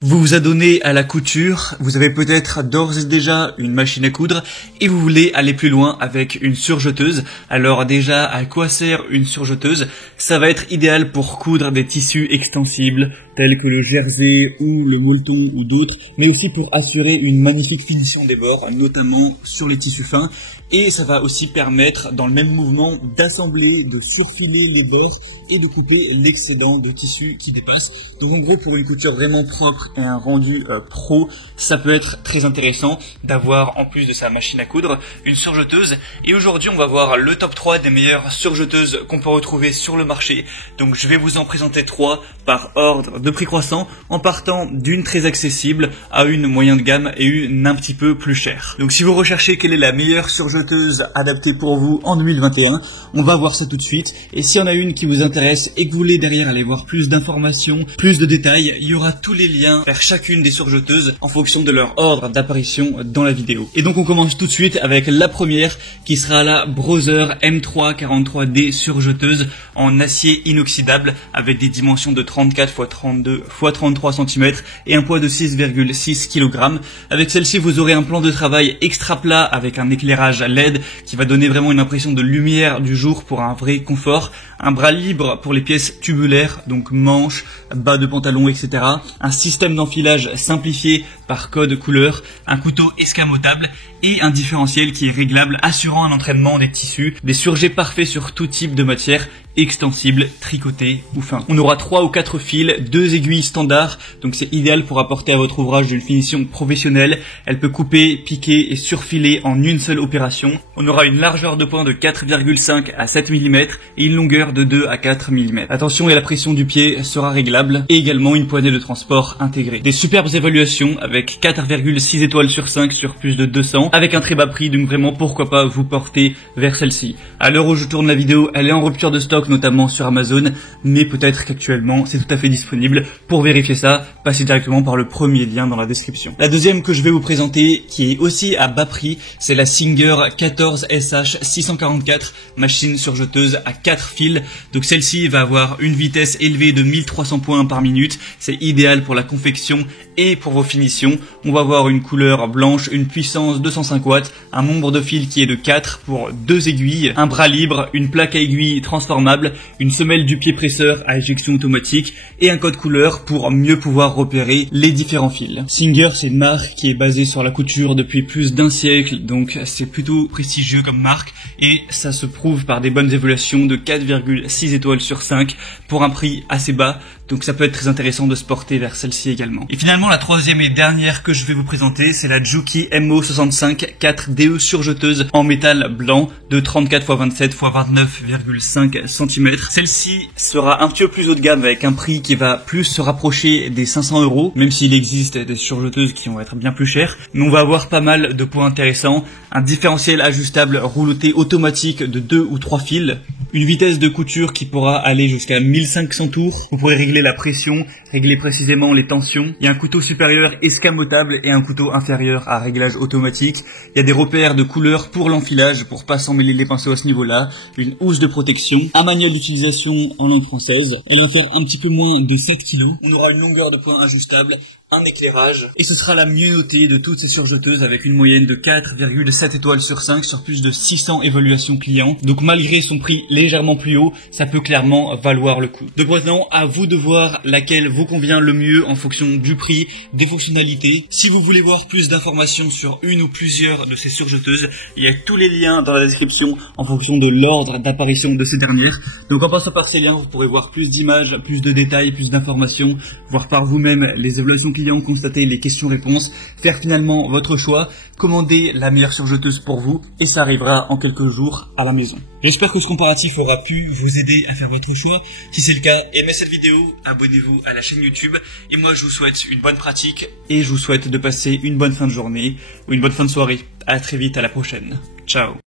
Vous vous adonnez à la couture, vous avez peut-être d'ores et déjà une machine à coudre et vous voulez aller plus loin avec une surjeteuse. Alors déjà, à quoi sert une surjeteuse? Ça va être idéal pour coudre des tissus extensibles tels que le jersey ou le molleton ou d'autres, mais aussi pour assurer une magnifique finition des bords, notamment sur les tissus fins. Et ça va aussi permettre, dans le même mouvement, d'assembler, de surfiler les bords et de couper l'excédent de tissu qui dépasse. Donc en gros, pour une couture vraiment propre et un rendu pro, ça peut être très intéressant d'avoir, en plus de sa machine à coudre, une surjeteuse. Et aujourd'hui, on va voir le top 3 des meilleures surjeteuses qu'on peut retrouver sur le marché. Donc je vais vous en présenter 3 par ordre de prix croissant, en partant d'une très accessible à une moyen de gamme et une un petit peu plus chère. Donc si vous recherchez quelle est la meilleure surjeteuse adaptée pour vous en 2021, on va voir ça tout de suite. Et s'il y en a une qui vous intéresse et que vous voulez derrière aller voir plus d'informations, plus de détails, il y aura tous les liens vers chacune des surjeteuses en fonction de leur ordre d'apparition dans la vidéo. Et donc on commence tout de suite avec la première qui sera la Brother M343D surjeteuse en acier inoxydable avec des dimensions de 34 x 32 x 33 cm et un poids de 6,6 kg. Avec celle-ci, vous aurez un plan de travail extra plat avec un éclairage LED qui va donner vraiment une impression de lumière du jour pour un vrai confort. Un bras libre pour les pièces tubulaires, donc manches, bas de pantalon, etc. Un système d'enfilage simplifié par code couleur, un couteau escamotable et un différentiel qui est réglable, assurant un entraînement des tissus, des surjets parfaits sur tout type de matière, extensible, tricoté ou fin. On aura 3 ou 4 fils, 2 aiguilles standards, donc c'est idéal pour apporter à votre ouvrage une finition professionnelle. Elle peut couper, piquer et surfiler en une seule opération. On aura une largeur de point de 4,5 à 7 mm et une longueur de 2 à 4 mm. Attention, et la pression du pied sera réglable et également une poignée de transport intégrée. Des superbes évaluations avec 4,6 étoiles sur 5 sur plus de 200 avec un très bas prix, donc vraiment pourquoi pas vous porter vers celle-ci. À l'heure où je tourne la vidéo, elle est en rupture de stock notamment sur Amazon, mais peut-être qu'actuellement c'est tout à fait disponible. Pour vérifier ça, passez directement par le premier lien dans la description. La deuxième que je vais vous présenter, qui est aussi à bas prix, c'est la Singer 14SH 644, machine surjeteuse à 4 fils. Donc celle-ci va avoir une vitesse élevée de 1300 points par minute, c'est idéal pour la confection et pour vos finitions. On va avoir une couleur blanche, une puissance de 105 watts, un nombre de fils qui est de 4 pour 2 aiguilles, un bras libre, une plaque à aiguille transformable, une semelle du pied presseur à éjection automatique et un code couleur pour mieux pouvoir repérer les différents fils. Singer, c'est une marque qui est basée sur la couture depuis plus d'un siècle, donc c'est plutôt prestigieux comme marque et ça se prouve par des bonnes évaluations de 4,6 étoiles sur 5 pour un prix assez bas, donc ça peut être très intéressant de se porter vers celle-ci également. Et finalement, la troisième et dernière que je vais vous présenter, c'est la Juki MO65 4DE surjeteuse en métal blanc de 34 x 27 x 29,5 cm. Celle-ci sera un petit peu plus haut de gamme avec un prix qui va plus se rapprocher des 500 €, même s'il existe des surjeteuses qui vont être bien plus chères. Mais on va avoir pas mal de points intéressants. Un différentiel ajustable rouloté automatique de 2 ou 3 fils. Une vitesse de couture qui pourra aller jusqu'à 1500 tours. Vous pourrez régler la pression, régler précisément les tensions. Il y a un couteau supérieur escamotable et un couteau inférieur à réglage automatique. Il y a des repères de couleurs pour l'enfilage, pour pas s'emmêler les pinceaux à ce niveau-là. Une housse de protection. Un manuel d'utilisation en langue française. Elle va faire un petit peu moins de 7 kg. On aura une longueur de point ajustable, un éclairage, et ce sera la mieux notée de toutes ces surjeteuses avec une moyenne de 4,7 étoiles sur 5 sur plus de 600 évaluations clients. Donc malgré son prix légèrement plus haut, ça peut clairement valoir le coup. Donc maintenant, à vous de voir laquelle vous convient le mieux en fonction du prix, des fonctionnalités. Si vous voulez voir plus d'informations sur une ou plusieurs de ces surjeteuses, il y a tous les liens dans la description en fonction de l'ordre d'apparition de ces dernières. Donc en passant par ces liens, vous pourrez voir plus d'images, plus de détails, plus d'informations, voir par vous-même les évaluations clients, constater les questions-réponses, faire finalement votre choix, commander la meilleure surjeteuse pour vous et ça arrivera en quelques jours à la maison. J'espère que ce comparatif aura pu vous aider à faire votre choix. Si c'est le cas, aimez cette vidéo, abonnez-vous à la chaîne YouTube et moi je vous souhaite une bonne pratique et je vous souhaite de passer une bonne fin de journée ou une bonne fin de soirée. À très vite, à la prochaine. Ciao.